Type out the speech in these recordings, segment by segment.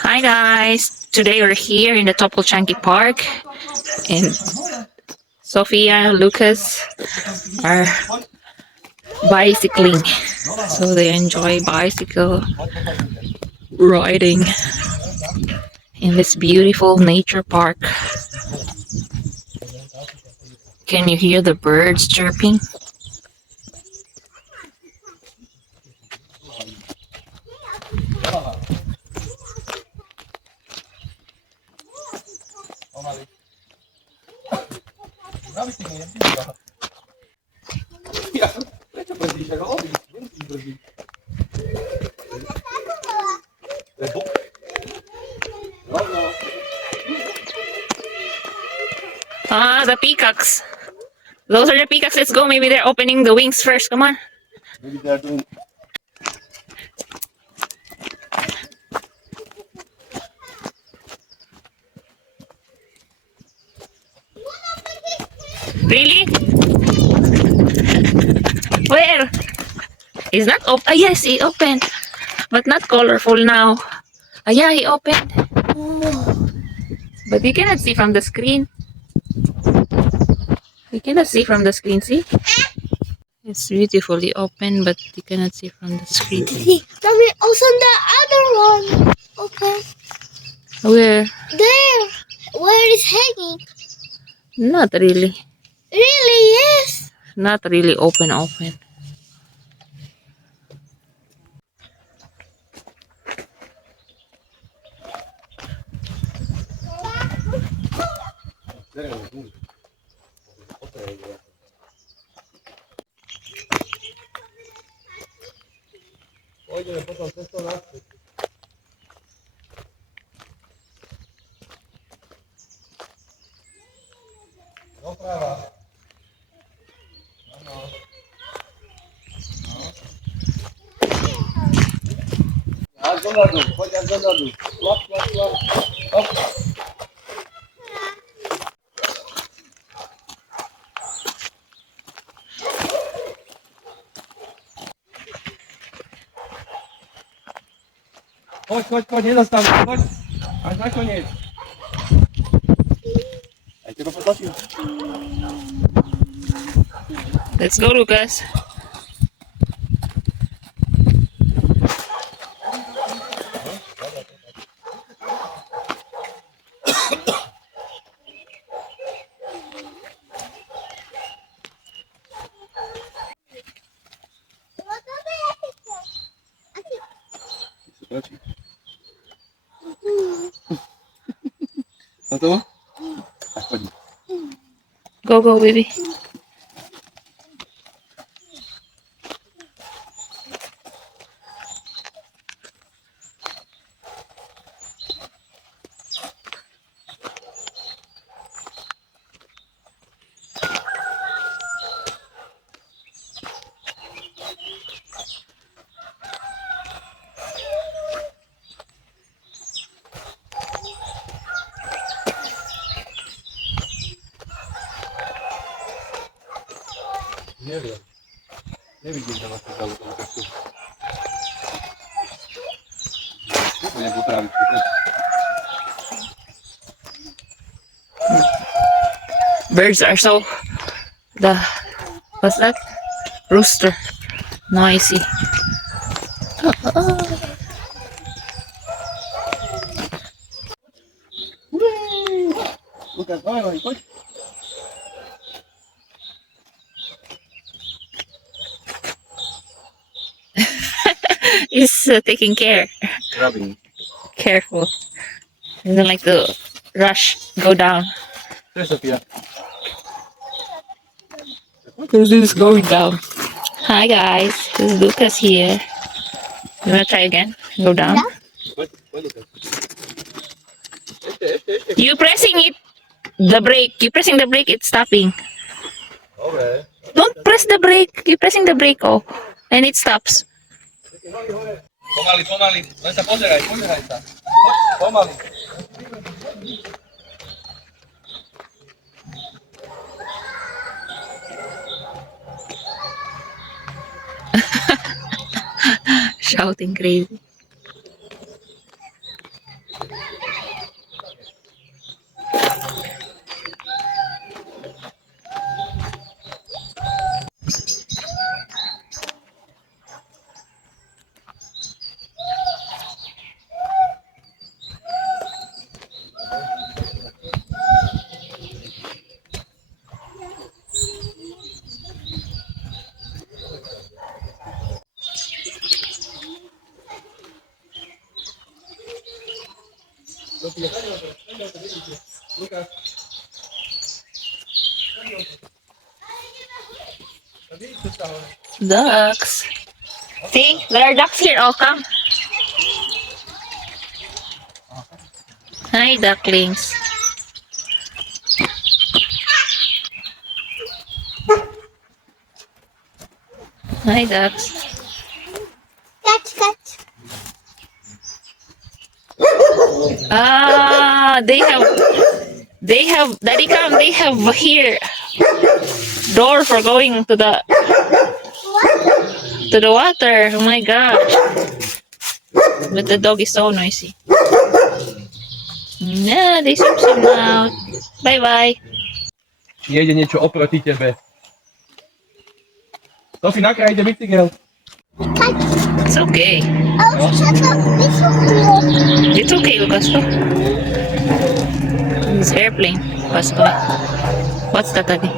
Hi guys! Today we're here in the Topolcianky Park and Sofia and Lucas are bicycling. So they enjoy bicycle riding in this beautiful nature park. Can you hear the birds chirping? Ah, the peacocks. Those are the peacocks. Let's go. Maybe they're opening the wings first. Come on. Maybe they're doing. Really? Where? It's not open. Ah, yes, he opened. But not colorful now. Ah, yeah, he opened. Oh. But you cannot see from the screen. You cannot see from the screen, see? It's beautifully open, but you cannot see from the screen. See, let me open the other one. Okay. Where? There. Where is hanging? Not really. Really, yes. Not really open. Pôjdeme potom cestou naspäť. Doprava. Áno. Až dozadu, poď až dozadu. Klap. Hop. Poď, nezastav, poď. Až nakoniec. Aj teba potlačím. Let's go, Lucas. Potlačí. Hotovo? Tak poď. Go, baby. Neviem. Nevidím tam asi za tom cestu. Pôjdem po trávičku. Birds are so what's that? Rooster. Noisy. Lukas, dawaj, poď. He's taking care. Grabbing. Careful. He doesn't like to rush, go down. Cześć, Sofia. This is going down. Hi guys, this is Lucas here. You wanna try again? Go down. Poď, Lukas. Ešte. You pressing it, the brake. You pressing the brake, it's stopping. Dobre. Don't press the brake. You pressing the brake, oh, and it stops. Pomaly. Len sa pozeraj sa. Poď, pomaly. Shouting crazy. Lucas. Ducks. See, there are ducks here. Oh, come. Hi, ducklings. Hi, ducks. Catch, catch. Ah, they have, Daddy, come, they have here door for going to the water. Oh my gosh. But the dog is so noisy. Yeah, they swim out. Bye bye. Nejde niečo oproti tebe. To si nakrájte bicykel. It's okay. Oh, shut up. It's okay. It's okay, Pasko. It's airplane, Pasko. What's that, Daddy?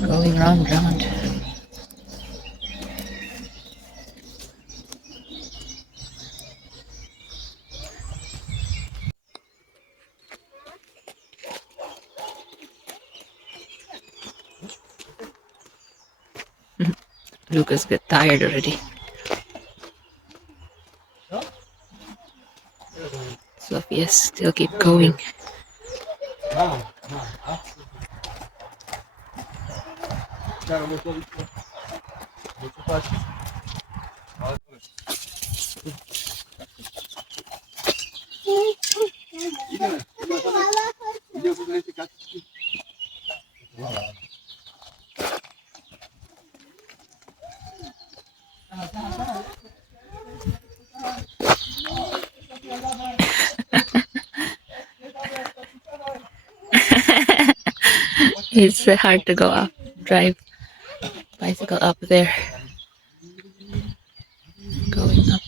Going round, round. Lucas got tired already. Sofia still keep going. It's hard to go up, drive bicycle up there. Going up.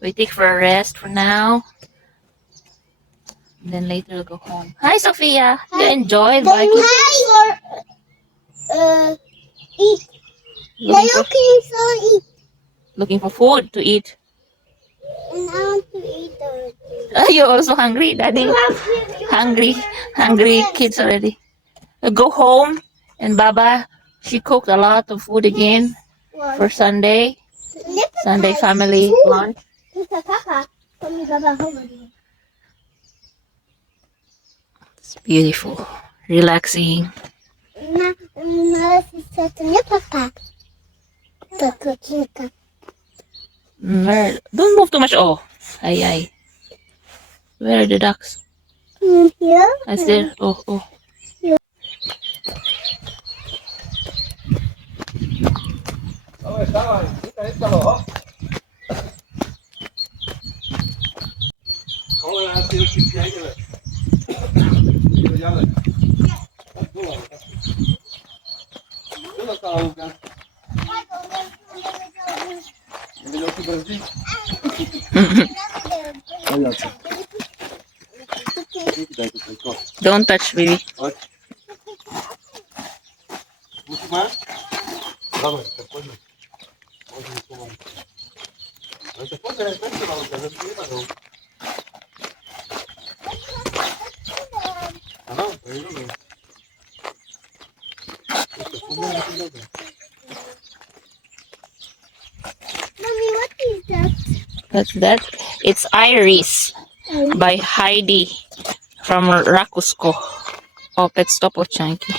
We take for a rest for now. And then later we'll go home. Hi, Sophia. You enjoyed biking? Hi, for eat. Looking for food to eat. And I want to eat already. Are you also hungry, Daddy? Hungry kids already. Go home, and Baba, she cooked a lot of food again for Sunday family lunch. It's beautiful, relaxing. Where? Don't move too much. Oh, ay. Where are the ducks? Here? Is there? Oh. Dawaj, tutaj to. Cholera, ty już ci pięknie. Jadę. Co zostało, Łukasz? Nie wiedział, co brzdzi? O ja co? Tutaj, ko. Don't touch, baby. Chodź. Masz? Dawaj, tak chodźmy. Chodźmy, tu mam. Ale to chodź, jak będzie mam, żeby nie padał. Aha, to jest dobre. Mommy, what is that? What's that? It's Iris by Heidi from Rakusko. Oh, it's Topolcianky.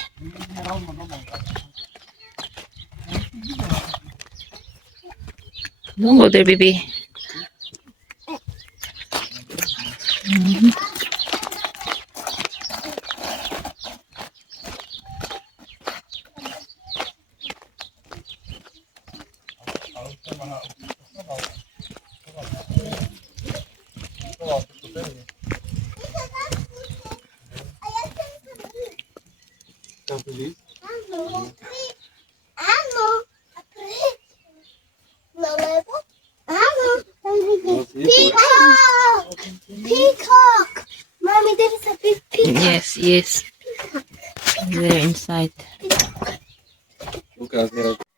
Don't go there, baby. Tam tu jest? Peacock! Peacock! Mommy, there is a big peacock. Yes. They're inside. Łukasz, nie robi.